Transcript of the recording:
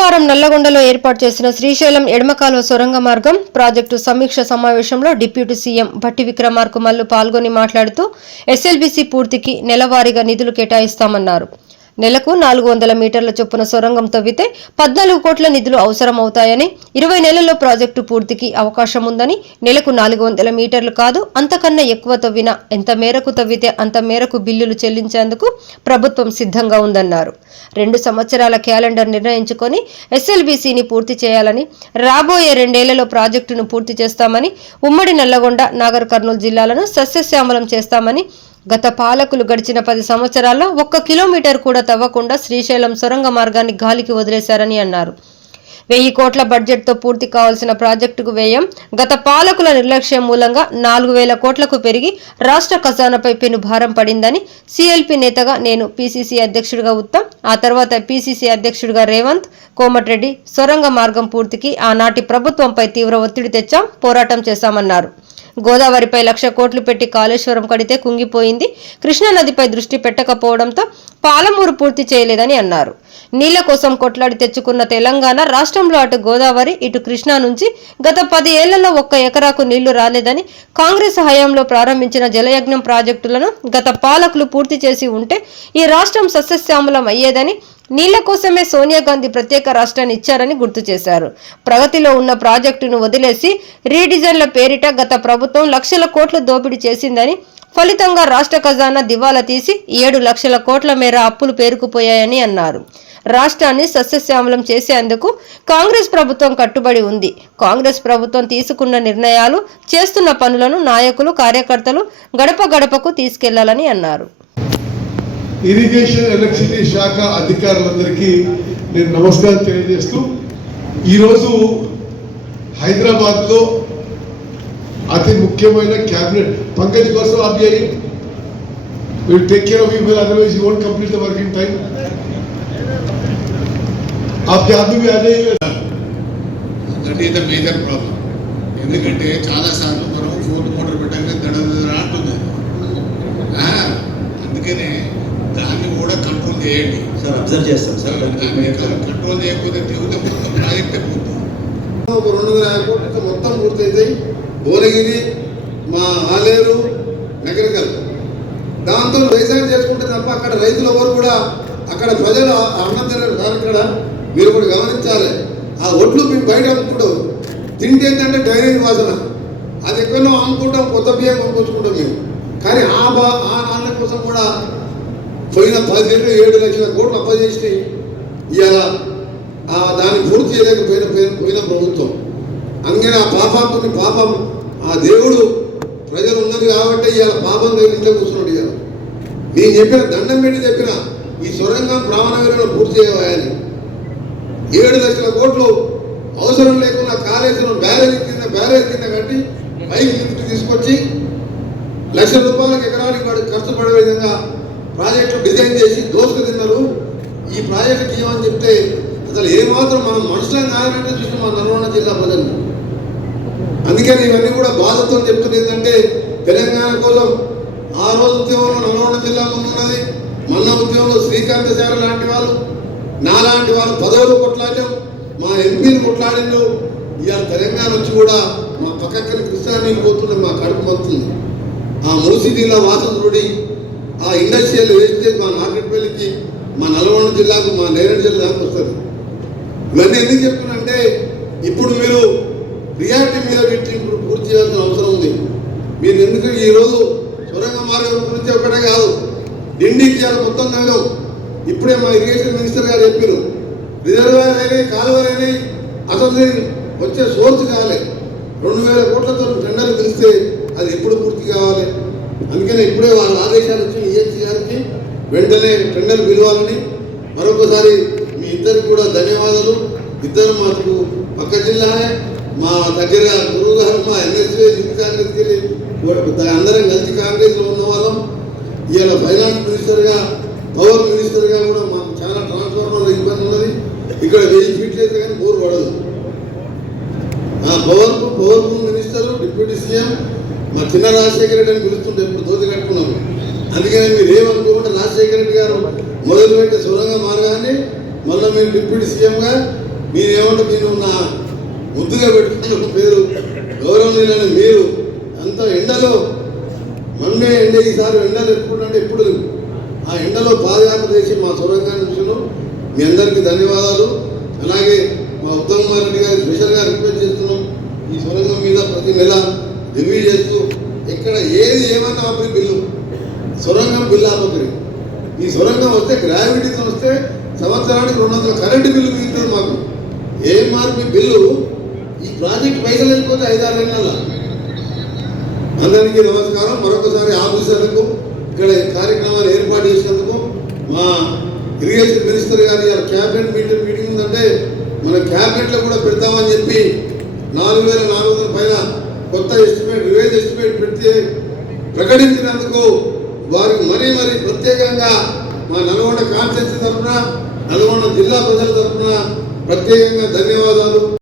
సోమవారం నల్లగొండలో ఏర్పాటు చేసిన శ్రీశైలం ఎడమకాలువ సొరంగ మార్గం ప్రాజెక్టు సమీక్ష సమావేశంలో డిప్యూటీ సీఎం భట్టి విక్రమార్క మల్లు పాల్గొని మాట్లాడుతూ ఎస్ఎల్బీసీ పూర్తికి నెలవారీగా నిధులు కేటాయిస్తామన్నారు. నెలకు 400 మీటర్ల చొప్పున సొరంగం తవ్వితే 14 కోట్ల నిధులు అవసరమవుతాయని, 20 నెలల్లో ప్రాజెక్టు పూర్తికి అవకాశం ఉందని, నెలకు 400 మీటర్లు కాదు అంతకన్నా ఎక్కువ తవ్వినా ఎంత మేరకు తవ్వితే అంత మేరకు బిల్లులు చెల్లించేందుకు ప్రభుత్వం సిద్ధంగా ఉందన్నారు. 2 సంవత్సరాల క్యాలెండర్ నిర్ణయించుకొని ఎస్ఎల్బీసీని పూర్తి చేయాలని, రాబోయే 2 ఏళ్లలో ప్రాజెక్టును పూర్తి చేస్తామని, ఉమ్మడి నల్లగొండ, నాగర్ కర్నూలు జిల్లాలను సస్యశ్యామలం చేస్తామని, గత పాలకులు గడిచిన 10 సంవత్సరాల్లో 1 కిలోమీటర్ కూడా తవ్వకుండా శ్రీశైలం సొరంగ మార్గాన్ని గాలికి వదిలేశారని అన్నారు. 1000 కోట్ల బడ్జెట్తో పూర్తి కావాల్సిన ప్రాజెక్టుకు వ్యయం గత పాలకుల నిర్లక్ష్యం మూలంగా 4000 కోట్లకు పెరిగి రాష్ట్ర ఖజానాపై పెను భారం పడిందని, సీఎల్పీ నేతగా నేను పీసీసీ అధ్యక్షుడిగా ఉత్తమ్, ఆ తర్వాత పీసీసీ అధ్యక్షుడిగా రేవంత్, కోమటిరెడ్డి సొరంగ మార్గం పూర్తికి ఆనాటి ప్రభుత్వంపై తీవ్ర ఒత్తిడి తెచ్చాం, పోరాటం చేశామన్నారు. గోదావరిపై 1,00,000 కోట్లు పెట్టి కాళేశ్వరం కడితే కుంగిపోయింది. కృష్ణానదిపై దృష్టి పెట్టకపోవడంతో పాలమూరు పూర్తి చేయలేదని అన్నారు. నీళ్ల కోసం కొట్లాడి తెచ్చుకున్న తెలంగాణ రాష్ట్రంలో అటు గోదావరి, ఇటు కృష్ణా నుంచి గత 10 ఏళ్లలో 1 ఎకరాకు నీళ్లు రాలేదని, కాంగ్రెస్ హయాంలో ప్రారంభించిన జలయజ్ఞం ప్రాజెక్టులను గత పాలకులు పూర్తి చేసి ఉంటే ఈ రాష్ట్రం సస్యశ్యామలం అయ్యేదని, నీళ్ల కోసమే సోనియా గాంధీ ప్రత్యేక రాష్ట్రాన్ని ఇచ్చారని గుర్తు చేశారు. ప్రగతిలో ఉన్న ప్రాజెక్టును వదిలేసి రీడిజైన్ల పేరిట గత ప్రభుత్వం 1,00,000 కోట్ల దోపిడీ చేసిందని, ఫలితంగా రాష్ట్ర ఖజానా దివాలా తీసి 7 లక్షల కోట్ల మేర అప్పులు పేరుకుపోయాయని అన్నారు. రాష్ట్రాన్ని సస్యశ్యామలం చేసేందుకు కాంగ్రెస్ ప్రభుత్వం కట్టుబడి ఉంది. కాంగ్రెస్ ప్రభుత్వం తీసుకున్న నిర్ణయాలు, చేస్తున్న పనులను నాయకులు, కార్యకర్తలు గడప గడపకు తీసుకెళ్లాలని అన్నారు. ఇరిగేషన్ ఎలక్ట్రిసిటీ శాఖ అధికారులందరికీ నేను నమస్కారం తెలియజేస్తూ, ఈరోజు హైదరాబాద్లో అతి ముఖ్యమైన క్యాబినెట్ పంకజ్ కోసం ఆప్యాయి will take care of people, otherwise you won't complete the work in time. आपके आदमी भी आ जाइए. That is the major problem. ఎందుకంటే చాలా సార్లు మనం ఫోన్ మోటార్ పెట్టగానే దడ అంటుంది. అందుకనే దాన్ని కూడా కంట్రోల్ చేయండి సార్. అబ్జర్వ్ చేస్తాం సార్. కంట్రోల్ చేయకపోతే తెగితే మొత్తం ప్రాజెక్టే పోతుంది. ఒక 250 కోట్లతో మొత్తం పూర్తయితాయి. భువనగిరి, మా ఆలేరు, నగరకల్, దాంతో వ్యవసాయం చేసుకుంటే తప్ప అక్కడ రైతులు ఎవరు కూడా, అక్కడ ప్రజలు అన్నం తినరు. ఇక్కడ మీరు కూడా గమనించాలి. ఆ ఒడ్లు మేము బయట అమ్ముకుంటాం, తింటే ఏంటంటే డ్రైనేజ్ వాసన, అది ఎక్కడో అమ్ముకుంటాం, కొత్త బియ్యం కొనుక్కొచ్చుకుంటాం మేము. కానీ ఆ నాన్న కోసం కూడా పోయిన 10 ఏళ్ళు 7 లక్షల కోట్లు అప్పచేసి ఇవాళ దాన్ని పూర్తి చేయలేకపోయిన ప్రభుత్వం. అందుకని ఆ పాపాన్ని పాపం ఆ దేవుడు ప్రజలు ఉన్నది కాబట్టి ఇవాళ పాపం ఇంట్లో కూర్చున్నాడు. ఇవాళ నేను చెప్పిన దండం పెట్టి చెప్పిన ఈ సొరంగం ప్రాణవీరంలో పూర్తి చేయాలని 7 లక్షల కోట్లు అవసరం లేకుండా కాళేశ్వరం బ్యారేజ్ కింద కట్టి పైకి లిఫ్ట్ తీసుకొచ్చి ₹1,00,000 ఎకరానికి ఖర్చు పడే విధంగా ప్రాజెక్టు డిజైన్ చేసి దోసుకు తిన్నారు. ఈ ప్రాజెక్టుకి ఏమని చెప్తే అసలు ఏమాత్రం మనం మనుషులను కాదనంటే చూసిన మా నల్గొండ జిల్లా ప్రజలు. అందుకని ఇవన్నీ కూడా బాధతో చెప్తున్నది ఏంటంటే, తెలంగాణ కోసం ఆ రోజు ఉద్యమంలో నల్గొండ జిల్లా ముందున్నది. మొన్న ఉద్యమంలో శ్రీకాంత్ సార్ లాంటి వాళ్ళు, నాలాంటి వాళ్ళు పదవులు కొట్లాడాం, మా ఎంపీలు కొట్లాడిండ్రు. ఇవాళ తెలంగాణ వచ్చి కూడా మా పక్కన కృష్ణా నీళ్ళు పోతుండే మా కడుపు వస్తుంది. ఆ మూసీ నీళ్ళ వాసన చూడి ఆ ఇండస్ట్రియల్ వేస్టేజ్ మా నాగరిపల్లికి, మా నల్గొండ జిల్లాకు, మా నేరేడు జిల్లాకు వస్తుంది. ఇవన్నీ ఎందుకు చెప్తున్నంటే, ఇప్పుడు మీరు రియాలిటీ మీద పెట్టి ఇప్పుడు పూర్తి చేయాల్సిన అవసరం ఉంది. మీరు ఎందుకు ఈరోజు సొరంగ మార్గం గురించి ఒకటే కాదు, ఢిల్లీకి మొత్తం నగరం ఇప్పుడే మా ఇరిగేషన్ మినిస్టర్ గారు చెప్పారు, రిజర్వాయర్ అయినాయి, కాలువలు అయినాయి, అసలు వచ్చే సోర్స్ కావాలి. 2,000 కోట్లతో టెండర్లు తెలిస్తే అది ఎప్పుడు పూర్తి కావాలి. అందుకనే ఇప్పుడే వాళ్ళ ఆదేశాలు వచ్చి ఈఎన్సీ గారికి వెంటనే టెండర్ పిలవాలని. మరొకసారి మీ ఇద్దరికి కూడా ధన్యవాదాలు. ఇద్దరు మాకు పక్క జిల్లానే, మా దగ్గర గురువు గారు, మా ఎన్ఎస్ఏ యూత్ కాంగ్రెస్కి వెళ్ళి అందరం కలిసి కాంగ్రెస్లో ఉన్న వాళ్ళం. ఇవాళ ఫైనాన్స్ మినిస్టర్గా, పవర్ మినిస్టర్గా కూడా మాకు చాలా ట్రాన్స్ఫార్మర్లో ఇబ్బంది ఉన్నది. ఇక్కడ 1000 ఫీట్లు అయితే కానీ బోర్ పడదు. పవర్ఫుల్ మినిస్టర్, డిప్యూటీ సీఎం మా చిన్న రాజశేఖర రెడ్డి అని పిలుస్తుంటే ఇప్పుడు దోతి కట్టుకున్నాము. అందుకని మీరు ఏమనుకోకుండా రాజశేఖర రెడ్డి గారు మొదలుపెట్టే సొరంగ మార్గాన్ని మళ్ళీ మీరు డిప్యూటీ సీఎంగా మీరేమంటే మీరు నా ముద్దుగా పెట్టుకున్న పేరు గౌరవనీయులైన మీరు అంత ఎండలో మండే ఎండ ఈసారి ఎండలు ఎప్పుడు అంటే ఎప్పుడు లేవు. ఆ ఎండలో పాదయాత్ర చేసి మా సొరంగా నిమిషంలో మీ అందరికీ ధన్యవాదాలు. అలాగే మా ఉత్తమ్ కుమార్ రెడ్డి గారు స్పెషల్గా రిక్వెస్ట్ చేస్తున్నాం, ఈ సొరంగం మీద ప్రతి నెల రివ్యూ చేస్తూ ఎక్కడ ఏది ఏమన్నా ఆపరి బిల్లు సొరంగం బిల్లు ఆపరి. ఈ సొరంగం వస్తే గ్రావిటీతో వస్తే సంవత్సరానికి 200 కరెంటు బిల్లు మిగులుతుంది మాకు. ఏం మార్పు బిల్లు ఈ ప్రాజెక్ట్ పైసలు వెళ్ళిపోతే 5-6 నెలల. అందరికీ నమస్కారం. మరొకసారి ఆఫీసర్లకు ఇక్కడ కార్యక్రమాలు ఏర్పాటు చేసినందుకు మా ఇరిగేషన్ మినిస్టర్ గారి క్యాబినెట్ మీటింగ్ ఉందంటే మన క్యాబినెట్లో కూడా పెడతామని చెప్పి 4,400 పైన కొత్త ఎస్టిమేట్ రివైజ్ ఎస్టిమేట్ పెడితే ప్రకటించినందుకు వారికి మరీ ప్రత్యేకంగా మా నల్గొండ కాన్స్టిట్యూన్సీ తరఫున నల్గొండ జిల్లా ప్రజల తరఫున ప్రత్యేకంగా ధన్యవాదాలు.